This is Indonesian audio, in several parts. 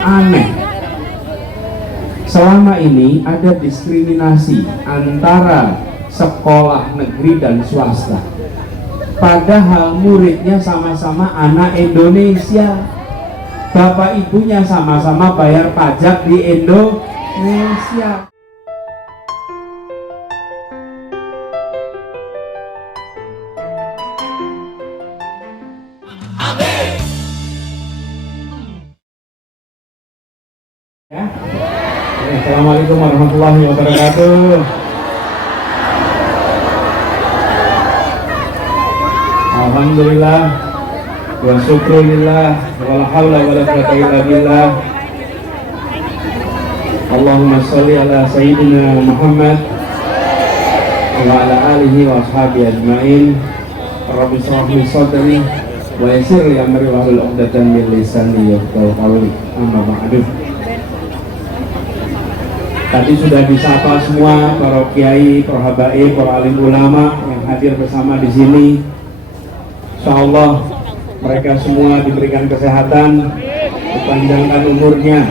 Aneh, selama ini ada diskriminasi antara sekolah negeri dan swasta, padahal muridnya sama-sama anak Indonesia, bapak ibunya sama-sama bayar pajak di Indonesia. Ya. Assalamualaikum warahmatullahi wabarakatuh. Alhamdulillah wa syukrulillah wala haula wala quwwata illa billah. Allahumma sholli ala sayyidina Muhammad wa ala alihi wa ashabihi ajmain. Rabbi shrah li sadri wa yassir li amri wahlul 'uqdatam min lisani yafqahu qawli. Amma ba'du. Tadi sudah disapa semua para kiai, para habaib, para alim ulama yang hadir bersama di sini. Insyaallah mereka semua diberikan kesehatan, dipanjangkan umurnya,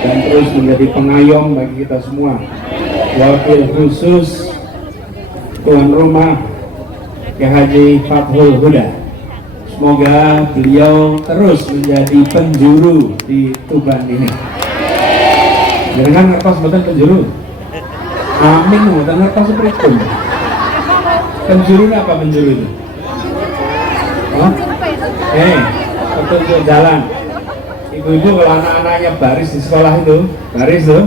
dan terus menjadi pengayom bagi kita semua. Wakil khusus tuan rumah Kiai Haji Fathul Huda, semoga beliau terus menjadi penjuru di Tuban ini. Jangan ngertos betul penjuru. Amin, bukan ngertos seperti itu. Penjuru apa penjuru itu? Oh? Petunjuk jalan. Ibu-ibu kalau anak-anaknya baris di sekolah itu, baris tuh,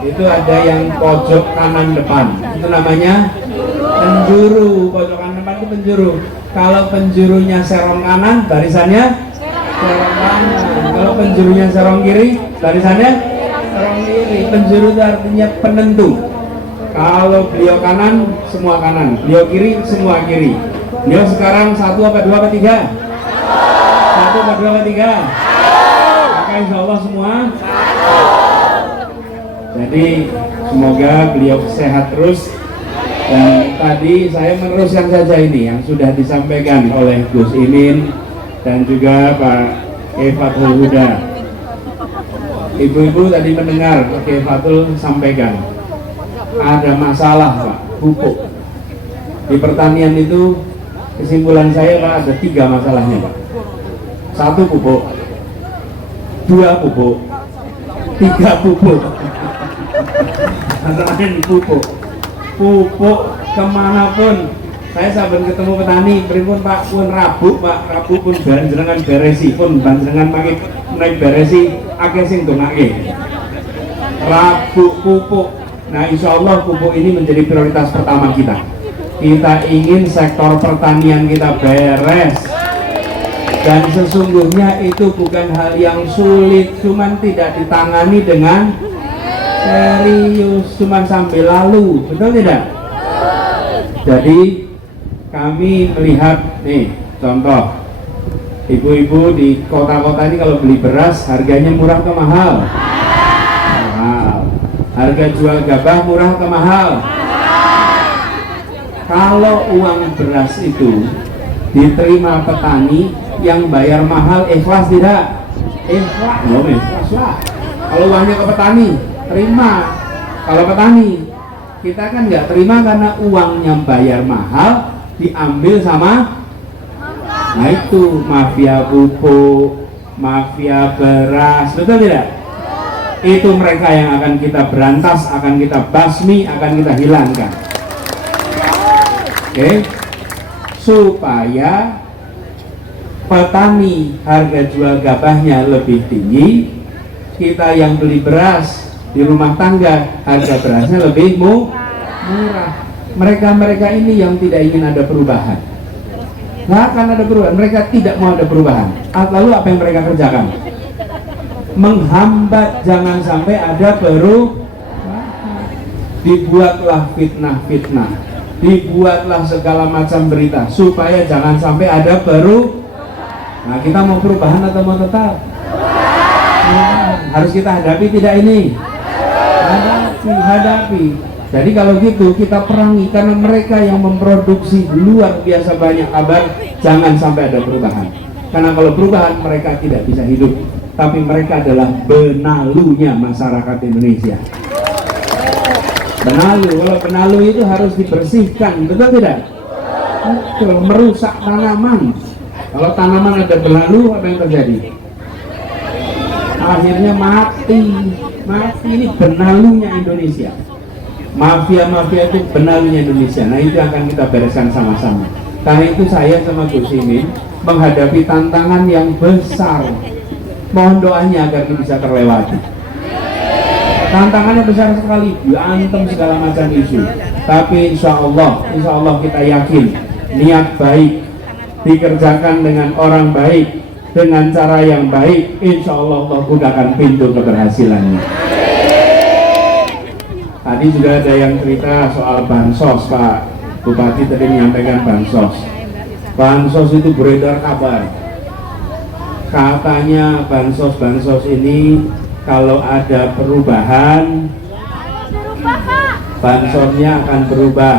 itu ada yang pojok kanan depan. Itu namanya penjuru. Pojok kanan depan itu penjuru. Kalau penjurunya serong kanan, barisannya serong kanan. Kalau penjurunya serong kiri, barisannya serong kiri. Penjuru itu artinya penentu. Kalau beliau kanan, semua kanan. Beliau kiri, semua kiri. Beliau sekarang 1 apa 2 apa 3? 1 apa 2 apa 3? Maka insya Allah semua. Jadi semoga beliau sehat terus. Dan tadi saya meneruskan saja ini yang sudah disampaikan oleh Gus Imin dan juga Pak Kiai Fathul Huda. Ibu-ibu tadi mendengar Kiai Fathul sampaikan ada masalah Pak, pupuk di pertanian itu. Kesimpulan saya Pak, ada 3 masalahnya Pak. 1 pupuk, 2 pupuk, 3 pupuk. Masalahnya di pupuk. Pupuk kemanapun saya saben ketemu petani pripun Pak, pun rabu Pak, rabu pun banjenengan beresi, pun banjenengan pakai naik beresi akeh sing donake. Rabu pupuk. Nah, insya Allah pupuk ini menjadi prioritas pertama kita. Kita ingin sektor pertanian kita beres. Dan sesungguhnya itu bukan hal yang sulit, cuman tidak ditangani dengan serius, cuman sambil lalu, betul tidak? Jadi kami melihat nih contoh, ibu-ibu di kota-kota ini kalau beli beras harganya murah atau mahal? Mahal. Harga jual gabah murah atau mahal? Kalau uang beras itu diterima petani, yang bayar mahal ikhlas tidak? Ikhlas, ikhlas lah. Kalau uangnya ke petani, terima. Kalau petani, kita kan nggak terima karena uangnya bayar mahal, diambil sama. Nah itu mafia pupuk, mafia beras, betul tidak? Itu mereka yang akan kita berantas, akan kita basmi, akan kita hilangkan. Oke, supaya petani harga jual gabahnya lebih tinggi, kita yang beli beras di rumah tangga harga berasnya lebih murah. Mereka ini yang tidak ingin ada perubahan, nggak akan ada perubahan. Mereka tidak mau ada perubahan. Lalu apa yang mereka kerjakan? Menghambat jangan sampai ada perubahan. Dibuatlah fitnah-fitnah, dibuatlah segala macam berita supaya jangan sampai ada perubahan. Nah, kita mau perubahan atau mau tetap? Harus kita hadapi tidak ini? Hadapi. Jadi kalau gitu kita perangi, karena mereka yang memproduksi luar biasa banyak kabar, jangan sampai ada perubahan. Karena kalau perubahan mereka tidak bisa hidup. tapi mereka adalah benalunya masyarakat Indonesia. Benalu, kalau benalu itu harus dibersihkan, betul tidak? Betul, merusak tanaman. Kalau tanaman ada benalu, apa yang terjadi? Akhirnya mati. Ini benalunya Indonesia. Mafia-mafia itu benalunya Indonesia. Nah, itu akan kita bereskan sama-sama. Karena itu saya sama Gus Imin menghadapi tantangan yang besar. Mohon doanya agar bisa terlewati. Tantangannya besar sekali, diantem segala macam isu. Tapi insya Allah kita yakin niat baik dikerjakan dengan orang baik, dengan cara yang baik, insya Allah bukakan pintu keberhasilannya. Tadi juga ada yang cerita soal bansos, Pak Bupati tadi menyampaikan bansos. Bansos itu beredar kabar, katanya bansos ini kalau ada perubahan, bansosnya akan berubah.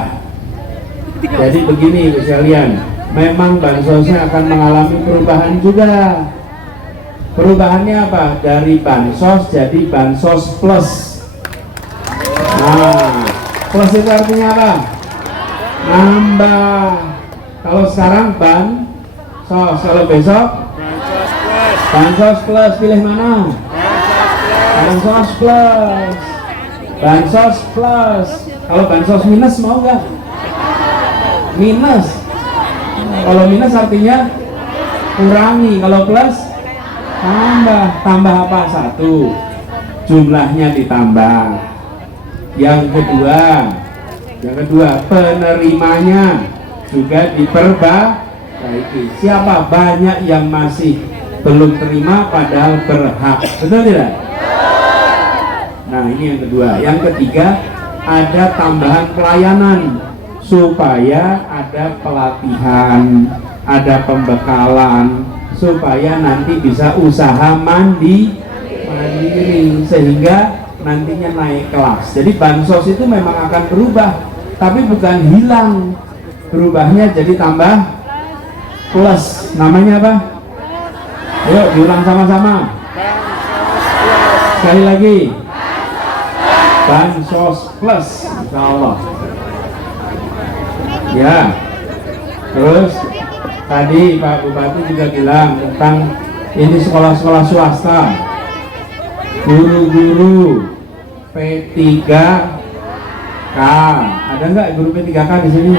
Jadi begini sekalian, memang bansosnya akan mengalami perubahan juga. Perubahannya apa? Dari bansos jadi bansos plus. Nah, plus itu artinya apa? Nambah. Kalau sekarang bansos, kalau besok bansos plus, pilih mana? Bansos plus. Bansos plus. Kalau bansos minus mau nggak? Minus. Kalau minus artinya kurangi. Kalau plus tambah. Tambah apa? Satu, jumlahnya ditambah. Yang kedua penerimanya juga diperbaiki. Siapa? Banyak yang masih belum terima padahal berhak, betul tidak? Nah, ini yang kedua. Yang ketiga, ada tambahan pelayanan supaya ada pelatihan, ada pembekalan supaya nanti bisa usaha mandiri sehingga nantinya naik kelas. Jadi bansos itu memang akan berubah, tapi bukan hilang, berubahnya jadi tambah plus. Namanya apa? Yuk diulang sama-sama. Sekali lagi, bansos plus, insya Allah. Ya, terus tadi Pak Bupati juga bilang tentang ini sekolah-sekolah swasta, guru-guru P3K. Ada nggak guru P3K di sini?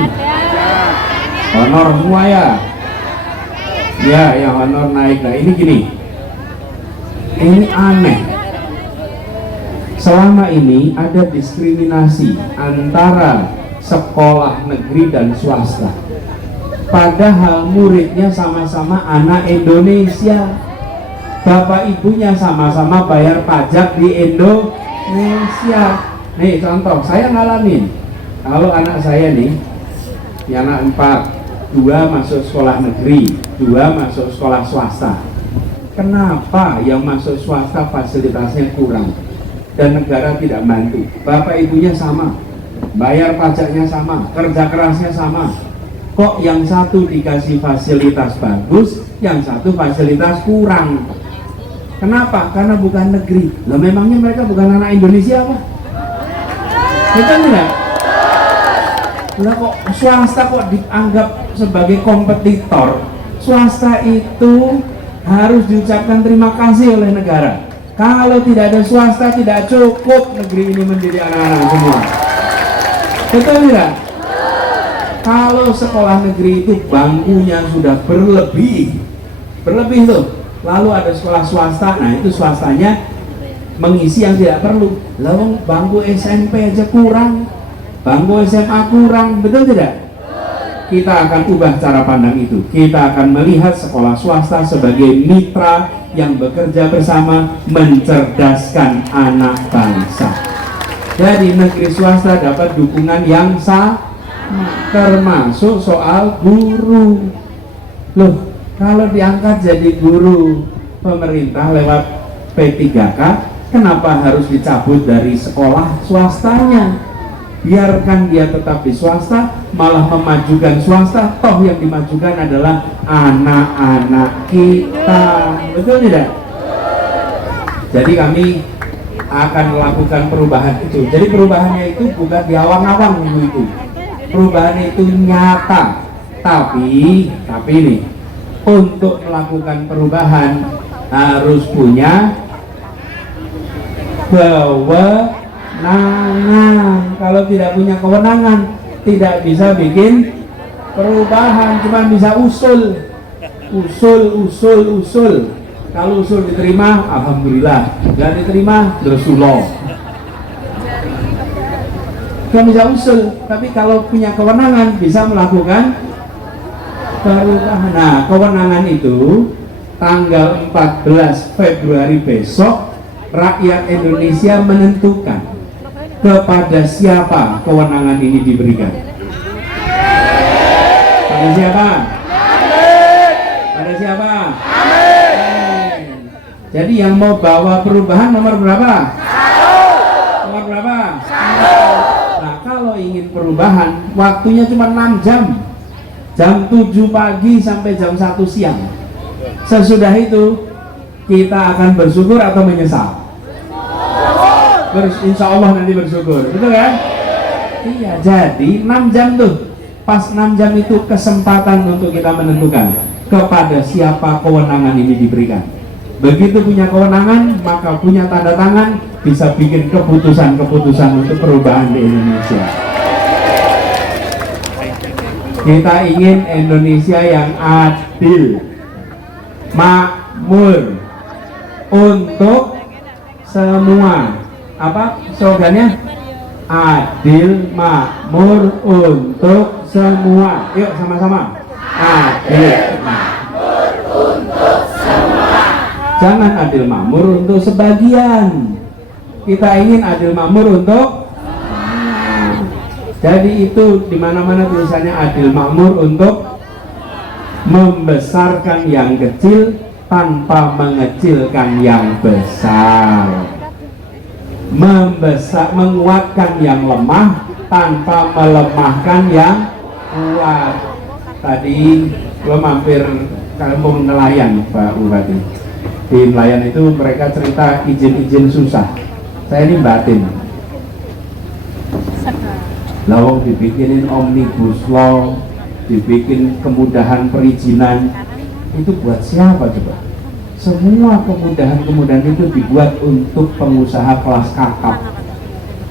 Honor semua ya? Ya, yang honor naik. Nah, ini gini, ini aneh. Selama ini ada diskriminasi antara sekolah negeri dan swasta, padahal muridnya sama-sama anak Indonesia, bapak ibunya sama-sama bayar pajak di Indonesia. Nih contoh, saya ngalamin, kalau anak saya nih, anak 4, 2 masuk sekolah negeri, 2 masuk sekolah swasta. Kenapa yang masuk swasta fasilitasnya kurang dan negara tidak bantu? Bapak ibunya sama, bayar pajaknya sama, kerja kerasnya sama, kok yang satu dikasih fasilitas bagus, yang satu fasilitas kurang? Kenapa? Karena bukan negeri. Lah memangnya mereka bukan anak Indonesia apa? Betul tidak? Lah kok swasta kok dianggap sebagai kompetitor? Swasta itu harus diucapkan terima kasih oleh negara. Kalau tidak ada swasta, tidak cukup negeri ini mendidik anak-anak semua. Betul tidak? Kalau sekolah negeri itu bangkunya sudah berlebih tuh. Lalu ada sekolah swasta, nah itu swastanya mengisi yang tidak perlu. Lalu bangku SMP aja kurang, bangku SMA kurang, betul tidak? Kita akan ubah cara pandang itu. Kita akan melihat sekolah swasta sebagai mitra yang bekerja bersama mencerdaskan anak bangsa. Jadi negeri swasta dapat dukungan yang sama, termasuk soal guru. Loh, kalau diangkat jadi guru pemerintah lewat P3K, kenapa harus dicabut dari sekolah swastanya? Biarkan dia tetap di swasta, malah memajukan swasta. Toh yang dimajukan adalah anak-anak kita, betul tidak? Jadi kami akan melakukan perubahan itu. Jadi perubahannya itu bukan di awang-awang itu. Perubahannya itu nyata. Tapi nih, untuk melakukan perubahan harus punya kewenangan. Kalau tidak punya kewenangan, tidak bisa bikin perubahan, cuma bisa usul. Kalau usul diterima, alhamdulillah. Nggak diterima, Rasulullah. Kan bisa usul, tapi kalau punya kewenangan bisa melakukan perubahan. Nah, kewenangan itu tanggal 14 Februari besok rakyat Indonesia menentukan kepada siapa kewenangan ini diberikan. Pada siapa? Pada siapa? Jadi yang mau bawa perubahan nomor berapa? Nomor berapa? Nah, kalau ingin perubahan waktunya cuma 6 jam. Jam 7 pagi sampai jam 1 siang. Sesudah itu kita akan bersyukur atau menyesal? Insya Allah nanti bersyukur, betul kan? Iya, jadi 6 jam tuh. Pas 6 jam itu kesempatan untuk kita menentukan kepada siapa kewenangan ini diberikan. Begitu punya kewenangan, maka punya tanda tangan, bisa bikin keputusan-keputusan untuk perubahan di Indonesia. Kita ingin Indonesia yang adil, makmur, untuk semua. Apa slogannya? Adil, makmur, untuk semua. Yuk sama-sama. Adil, makmur, untuk semua. Jangan adil makmur untuk sebagian. Kita ingin adil makmur untuk semua. Jadi itu dimana-mana tulisannya adil makmur untuk membesarkan yang kecil tanpa mengecilkan yang besar, menguatkan yang lemah tanpa melemahkan yang kuat. Tadi gua mampir kampung nelayan, Pak Bupati. Di nelayan itu mereka cerita izin-izin susah. Saya ini batin. Lawang dibikinin omnibus law, dibikin kemudahan perizinan, itu buat siapa coba? Semua kemudahan-kemudahan itu dibuat untuk pengusaha kelas kakap,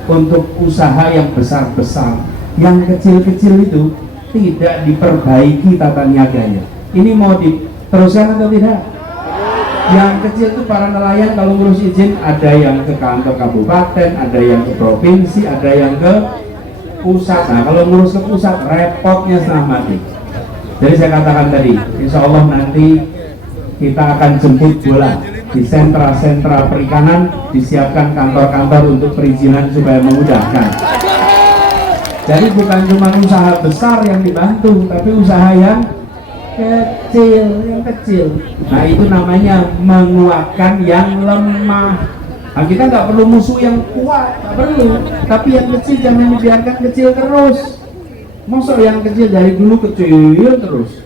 untuk usaha yang besar-besar. Yang kecil-kecil itu tidak diperbaiki tata niaganya. Ini mau diteruskan atau tidak? Yang kecil itu para nelayan kalau ngurus izin, ada yang ke kantor kabupaten, ada yang ke provinsi, ada yang ke pusat. Nah, kalau ngurus ke pusat repotnya setengah mati. Jadi saya katakan tadi, insya Allah nanti kita akan jemput bola di sentra-sentra perikanan, disiapkan kantor-kantor untuk perizinan supaya memudahkan. Jadi bukan cuma usaha besar yang dibantu, tapi usaha yang kecil. Nah, itu namanya menguatkan yang lemah. Nah, kita nggak perlu musuh yang kuat, nggak perlu. Tapi yang kecil jangan dibiarkan kecil terus. Maksud yang kecil dari dulu kecil terus.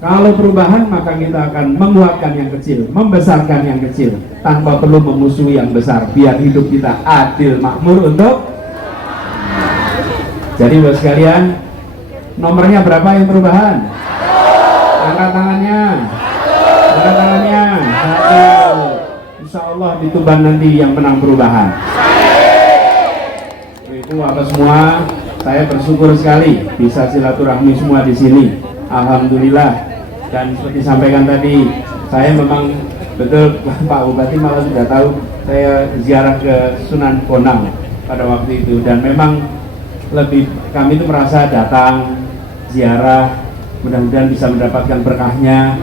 Kalau perubahan, maka kita akan menguatkan yang kecil, membesarkan yang kecil, tanpa perlu memusuhi yang besar. Biar hidup kita adil, makmur untuk. Jadi buat sekalian, nomornya berapa yang perubahan? Angkat tangannya. Angkat tangannya. Satu. Insya Allah di Tuban nanti yang menang perubahan. Itu apa semua? Saya bersyukur sekali bisa silaturahmi semua di sini. Alhamdulillah. Dan seperti disampaikan tadi, saya memang betul Pak Bupati malah sudah tahu saya ziarah ke Sunan Bonang pada waktu itu, dan memang kami itu merasa datang ziarah, mudah-mudahan bisa mendapatkan berkahnya,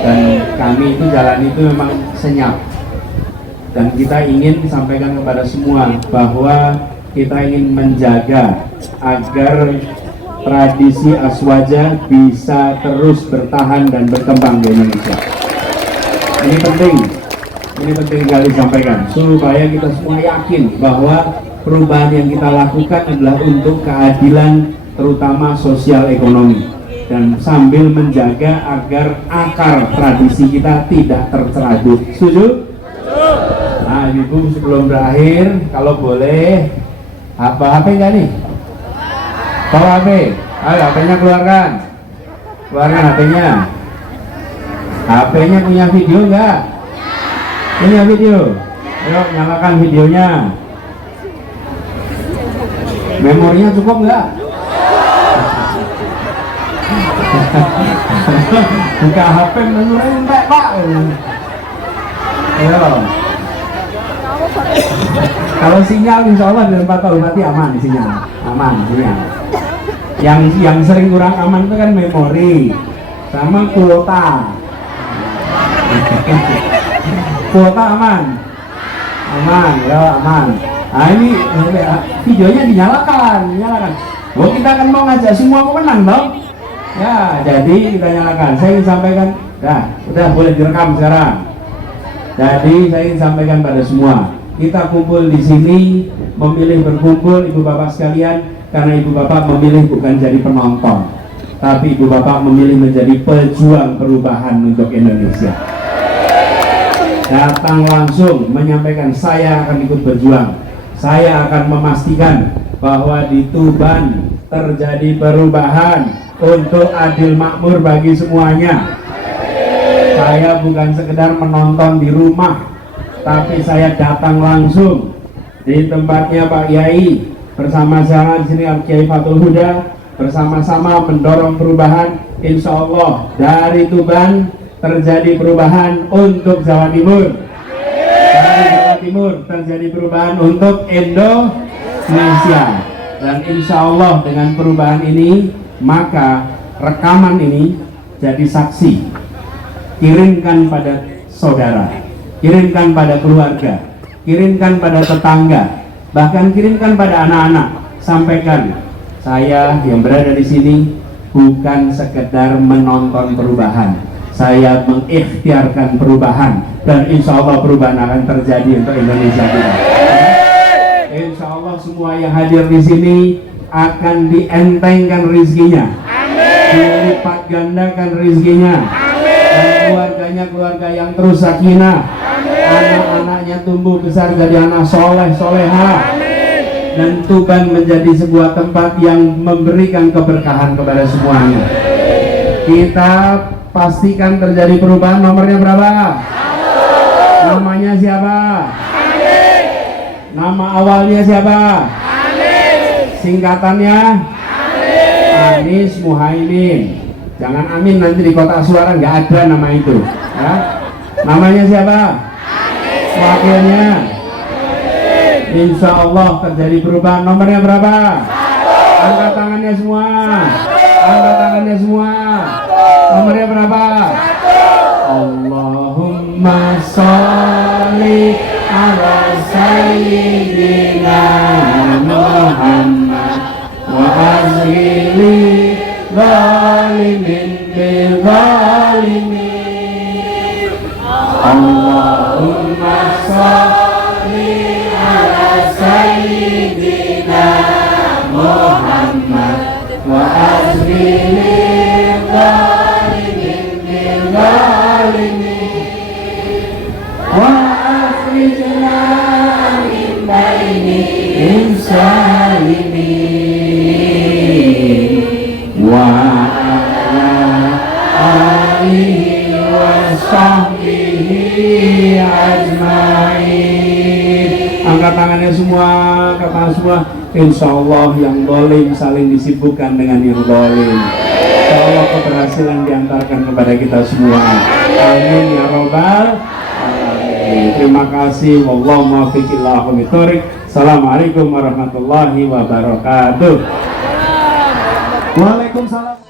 dan kami itu jalan itu memang senyap. Dan kita ingin sampaikan kepada semua bahwa kita ingin menjaga agar tradisi Aswaja bisa terus bertahan dan berkembang di Indonesia. Ini penting sekali disampaikan supaya kita semua yakin bahwa perubahan yang kita lakukan adalah untuk keadilan, terutama sosial ekonomi, dan sambil menjaga agar akar tradisi kita tidak tercerabut. Setuju? Nah, ibu sebelum berakhir, kalau boleh, apa HP enggak nih? Bawa HP. Ayo, HP-nya keluarkan. Keluarkan HP-nya. HP-nya punya video enggak? Punya video. Ayo, nyalakan videonya. Memorinya cukup enggak? Buka HP menurun Pak. Ayo. Kalau sinyal insya Allah di tempat Pak Bupati aman sinyal. Aman sinyal. Yang sering kurang aman itu kan memori sama kuota. Kuota aman. Aman, ya aman. Nah ini videonya dinyalakan. Oh kita kan mau ngajak semua pemenang dong. Ya, jadi kita nyalakan. Saya ingin sampaikan, udah boleh direkam sekarang. Jadi saya ingin sampaikan pada semua, kita kumpul di sini, memilih berkumpul ibu bapak sekalian, karena ibu bapak memilih bukan jadi penonton, tapi ibu bapak memilih menjadi pejuang perubahan untuk Indonesia. Datang langsung menyampaikan saya akan ikut berjuang. Saya akan memastikan bahwa di Tuban terjadi perubahan untuk adil makmur bagi semuanya. Saya bukan sekedar menonton di rumah, tapi saya datang langsung di tempatnya Pak Yai bersama saya di sini Al Kiai Fatul Huda, bersama-sama mendorong perubahan. Insya Allah dari Tuban terjadi perubahan untuk Jawa Timur. Dari Jawa Timur terjadi perubahan untuk Indonesia. Dan insya Allah dengan perubahan ini, maka rekaman ini jadi saksi. Kirimkan pada saudara, kirimkan pada keluarga, kirimkan pada tetangga, bahkan kirimkan pada anak-anak. Sampaikan, saya yang berada di sini bukan sekedar menonton perubahan, saya mengikhtiarkan perubahan, dan insya Allah perubahan akan terjadi untuk Indonesia kita. Insya Allah semua yang hadir di sini akan dientengkan rizkinya, dilipat gandakan rizkinya, dan keluarganya keluarga yang terus sakinah, anak-anaknya tumbuh besar jadi anak soleh soleha, dan Tuban menjadi sebuah tempat yang memberikan keberkahan kepada semuanya. Kita pastikan terjadi perubahan. Nomornya berapa? Namanya siapa? Nama awalnya siapa? Singkatannya? Anies Muhaimin. Jangan amin nanti di kotak suara nggak ada nama itu. Ya? Namanya siapa? Wakilnya? Insya Allah terjadi perubahan. Nomornya berapa? Angkat tangannya semua. Angkat tangannya semua. Nomornya berapa? Allahumma sholli ala sayyidina Muhammad wa azhili zalimin bil zalimin. Allahumma sholli ala sayyidina Muhammad wa azhili zalimin bil zalimin wa akhrijna min bainihim salimin wa ala alihi wa sahbihi ajma'in. Angkat tangannya semua, angkat tangan semua. Insya Allah yang zalim saling disibukkan dengan yang zalim. Insya Allah keberhasilan diantarkan kepada kita semua. Amin ya robbal alamin. Terima kasih. Wallahu muwaffiq ila aqwamit thoriq. Assalamualaikum warahmatullahi wabarakatuh. Waalaikumsalam.